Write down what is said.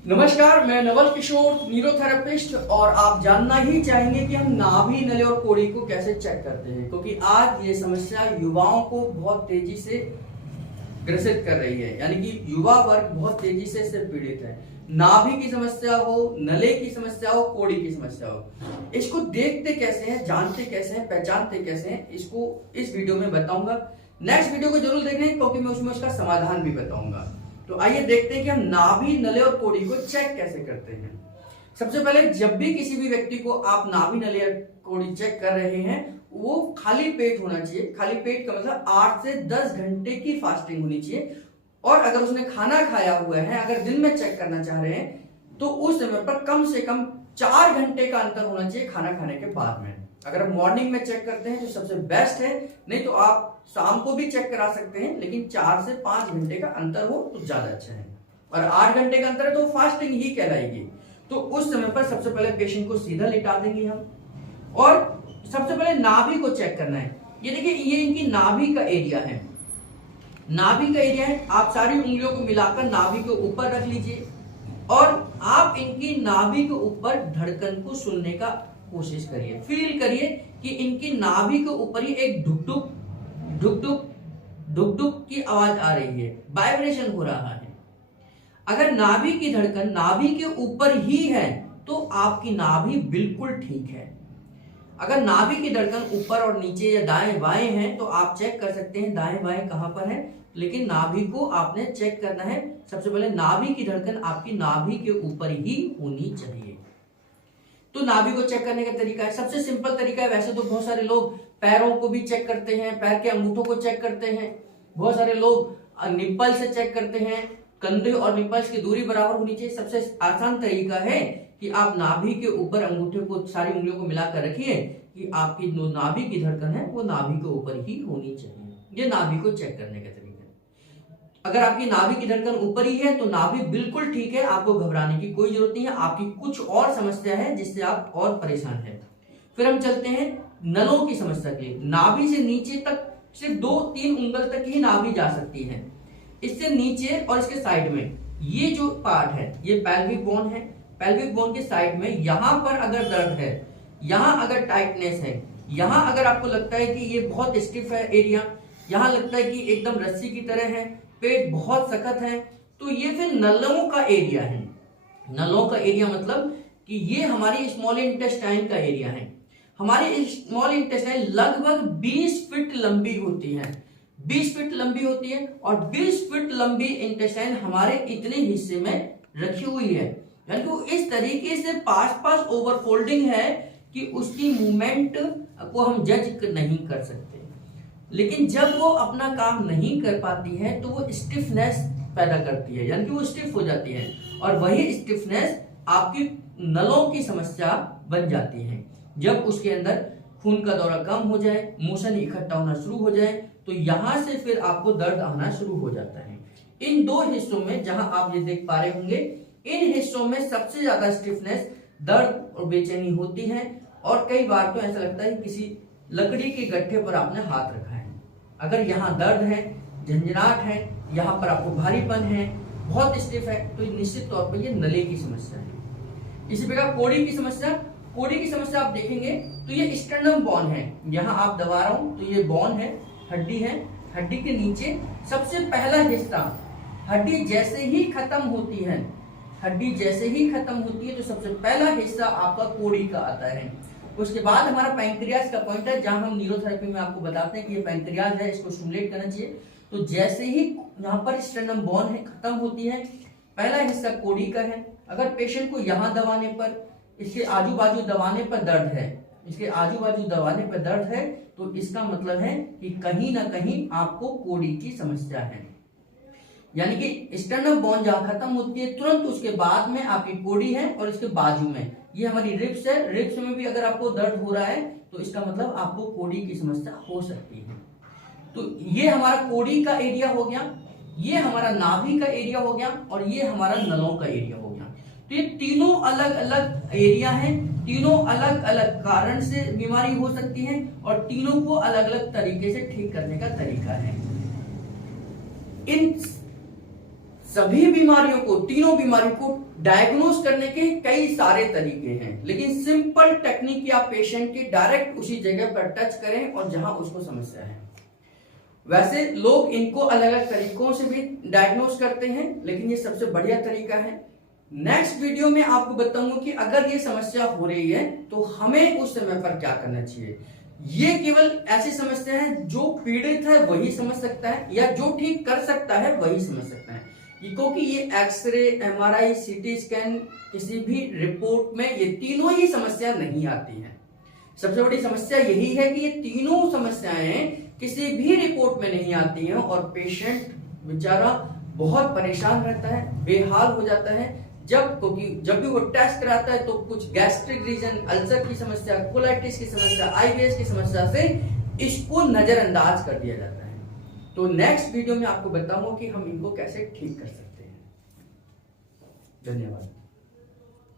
नमस्कार, मैं नवल किशोर न्यूरोथेरेपिस्ट और आप जानना ही चाहेंगे कि हम नाभि नली और कोड़ी को कैसे चेक करते हैं, क्योंकि आज ये समस्या युवाओं को बहुत तेजी से ग्रसित कर रही है। यानी कि युवा वर्ग बहुत तेजी से इससे पीड़ित है। नाभि की समस्या हो, नले की समस्या हो, कोड़ी की समस्या हो, इसको देखते कैसे हैं, जानते कैसे हैं, पहचानते कैसे हैं, इसको इस वीडियो में बताऊंगा। नेक्स्ट वीडियो को जरूर देखें क्योंकि मैं उसमें उसका समाधान भी बताऊंगा। तो आइए देखते हैं कि हम नाभि नले और कोड़ी को चेक कैसे करते हैं। सबसे पहले जब भी किसी भी व्यक्ति को आप नाभि नले और कोड़ी चेक कर रहे हैं, वो खाली पेट होना चाहिए। खाली पेट का मतलब 8 से 10 घंटे की फास्टिंग होनी चाहिए। और अगर उसने खाना खाया हुआ है, अगर दिन में चेक करना चाह रहे हैं, तो उस समय पर कम से कम 4 घंटे का अंतर होना चाहिए खाना खाने के बाद में। अगर आप मॉर्निंग में चेक करते हैं तो सबसे बेस्ट है, नहीं तो आप शाम को भी चेक करा सकते हैं, लेकिन 4 से 5 घंटे का अंतर हो तो ज्यादा अच्छा है। और 8 घंटे का अंतर है तो फास्टिंग ही कहलाएगी। तो उस समय पर सबसे पहले पेशेंट को सीधा लिटा देंगे हम, और सबसे पहले नाभि को चेक करना है। ये देखिए, ये इनकी नाभि का एरिया है। नाभि का एरिया है। आप सारी उंगलियों को मिलाकर नाभि के ऊपर रख लीजिए और आप इनकी नाभि के ऊपर धड़कन को सुनने का कोशिश करिए। फील करिए कि इनकी नाभि के ऊपर ही एक ढुक ढुक ढुक ढुक ढुक ढुक की आवाज आ रही है, वाइब्रेशन हो रहा है। अगर नाभि की धड़कन नाभि के ऊपर ही है तो आपकी नाभि बिल्कुल ठीक है। अगर नाभि की धड़कन ऊपर और नीचे या दाएं बाएं है तो आप चेक कर सकते हैं दाएं बाएं कहां पर है, लेकिन नाभि को आपने चेक करना है। सबसे पहले नाभि की धड़कन आपकी नाभि के ऊपर ही होनी चाहिए। तो नाभि को चेक करने का तरीका है, सबसे सिंपल तरीका है। वैसे तो बहुत सारे लोग पैरों को भी चेक करते हैं, पैर के अंगूठों को चेक करते हैं, बहुत सारे लोग निप्पल से चेक करते हैं। कंधे और निप्पल्स की दूरी बराबर होनी चाहिए। सबसे आसान तरीका है कि आप नाभि के ऊपर अंगूठे को, सारी उंगलियों को मिलाकर रखिए कि आपकी जो नाभि की धड़कन है वो नाभि के ऊपर ही होनी चाहिए। ये नाभि को चेक करने का तरीका है। अगर आपकी नाभि की धड़कन ऊपर ही है तो नाभि बिल्कुल ठीक है, आपको घबराने की कोई जरूरत नहीं है। आपकी कुछ और समस्या है जिससे आप और परेशान हैं। फिर हम चलते हैं नलों की समस्या के लिए। नाभि से नीचे तक सिर्फ 2-3 उंगल तक ही नाभि जा सकती है। इससे नीचे और इसके साइड में ये जो पार्ट है, ये पेल्विक बोन है। पेल्विक बोन के साइड में यहां पर अगर दर्द है, यहां अगर टाइटनेस है, यहां अगर आपको लगता है कि ये बहुत स्टिफ है एरिया, यहां लगता है कि एकदम रस्सी की तरह है, पेट बहुत सख्त है, तो ये फिर नलों का एरिया है। नलों का एरिया मतलब कि ये हमारी स्मॉल इंटेस्टाइन का एरिया है। हमारी स्मॉल इंटेस्टाइन लगभग 20 फीट लंबी होती है। 20 फीट लंबी होती है और 20 फीट लंबी इंटेस्टाइन हमारे इतने हिस्से में रखी हुई है। यानी कि वो इस तरीके से पास ओवरफोल्डिंग है कि उसकी मूवमेंट को हम जज नहीं कर सकते। लेकिन जब वो अपना काम नहीं कर पाती है तो वो स्टिफनेस पैदा करती है, यानी कि वो स्टिफ हो जाती है, और वही स्टिफनेस आपकी नलों की समस्या बन जाती है। जब उसके अंदर खून का दौरा कम हो जाए, मोशन इकट्ठा होना शुरू हो जाए, तो यहां से फिर आपको दर्द आना शुरू हो जाता है। इन 2 हिस्सों में, जहां आप ये देख पा रहे होंगे, इन हिस्सों में सबसे ज्यादा स्टिफनेस, दर्द और बेचैनी होती है। और कई बार तो ऐसा लगता है किसी लकड़ी के गट्ठे पर आपने हाथ रखा है। अगर यहाँ दर्द है, झंझनाहट है, यहाँ पर आपको भारीपन है, बहुत स्टिफ है, तो निश्चित तौर पर ये नले की समस्या है। इसी प्रकार कोड़ी की समस्या, कोड़ी की समस्या आप देखेंगे तो ये स्टर्नम बोन है। यहाँ आप दबा रहा हूं तो ये बोन है, हड्डी है। हड्डी के नीचे सबसे पहला हिस्सा, हड्डी जैसे ही खत्म होती है, हड्डी जैसे ही खत्म होती है तो सबसे पहला हिस्सा आपका कोड़ी का आता है। उसके बाद हमारा पैंक्रियाज का पॉइंट है, जहां हम न्यूरोथेरेपी में आपको बताते हैं कि ये पैंक्रियाज है, इसको स्टिमुलेट करना चाहिए। तो जैसे ही यहाँ पर स्टर्नम बोन है खत्म होती है, पहला हिस्सा कोड़ी का है। अगर पेशेंट को यहाँ दबाने पर, इसके आजू बाजू दबाने पर दर्द है, इसके आजू बाजू दबाने पर दर्द है, तो इसका मतलब है कि कहीं ना कहीं आपको कोड़ी की समस्या है। यानी कि स्टर्नम बोन जहां खत्म होती है तुरंत उसके बाद में आपकी कोड़ी है, और इसके बाजू में ये हमारी रिब्स है। रिब्स में भी अगर आपको दर्द हो रहा है तो इसका मतलब आपको कोड़ी की समस्या हो सकती है। तो ये हमारा कोड़ी का एरिया हो गया, ये हमारा नाभि का एरिया हो गया, और ये हमारा नलों का एरिया हो गया। तो ये तीनों अलग अलग एरिया हैं, तीनों अलग अलग कारण से बीमारी हो सकती है, और तीनों को अलग अलग तरीके से ठीक करने का तरीका है। इन सभी बीमारियों को, तीनों बीमारियों को डायग्नोस करने के कई सारे तरीके हैं, लेकिन सिंपल टेक्निक या पेशेंट के डायरेक्ट उसी जगह पर टच करें और जहां उसको समस्या है। वैसे लोग इनको अलग अलग तरीकों से भी डायग्नोस करते हैं, लेकिन ये सबसे बढ़िया तरीका है। नेक्स्ट वीडियो में आपको बताऊंगा कि अगर ये समस्या हो रही है तो हमें उस समय पर क्या करना चाहिए। ये केवल ऐसी समस्या है जो पीड़ित है वही समझ सकता है, या जो ठीक कर सकता है वही समझ सकता है, क्योंकि ये एक्सरे, एमआरआई, सीटी स्कैन, किसी भी रिपोर्ट में ये तीनों ही समस्या नहीं आती हैं। सबसे बड़ी समस्या यही है कि ये तीनों समस्याएं किसी भी रिपोर्ट में नहीं आती हैं और पेशेंट बेचारा बहुत परेशान रहता है, बेहाल हो जाता है। क्योंकि जब भी वो टेस्ट कराता है तो कुछ गैस्ट्रिक रीजन, अल्सर की समस्या, कोलाइटिस की समस्या, आईबीएस की समस्या से इसको नजरअंदाज कर दिया जाता है। तो नेक्स्ट वीडियो में आपको बताऊंगा कि हम इनको कैसे ठीक कर सकते हैं। धन्यवाद।